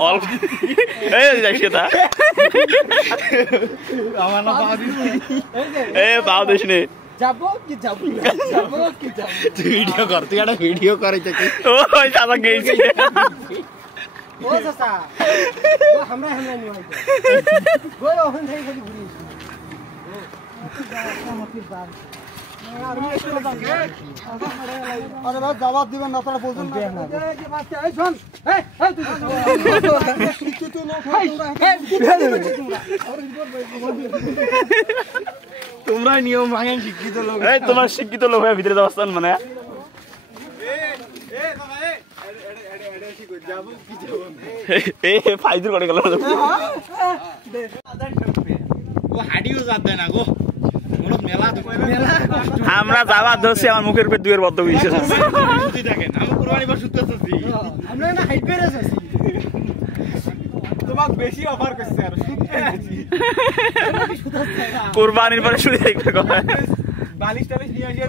অল্প এই যাইস তা আমার না পাও দিস এ পাও দিস নে যাবো কি যাবো ভিডিও কর তুই একটা ভিডিও করে দেখি ওই দাদা গেছি ও চাচা ও আমরা নিয়ে আইতো ওই ওখান থেকে খালি ঘুরি আরে ভাই জবাব দিবেন না আপনারা বলছেন না এই বাচ্চা এই শোন এই তোমরা নিয়ম ভাঙেন শিক্ষিত লোক এই তোমার শিক্ষিত লোক হয়ে ভিতরে যাওয়ার মানে এ ফাইদুর করে গেল আমরা যাওয়া ধরছি আমার মুখের উপর দুয়ের বদ্ধ বিশ্বাস আছে কুরবানির পরে শুধু বালিশ টালিশ নিয়ে আসি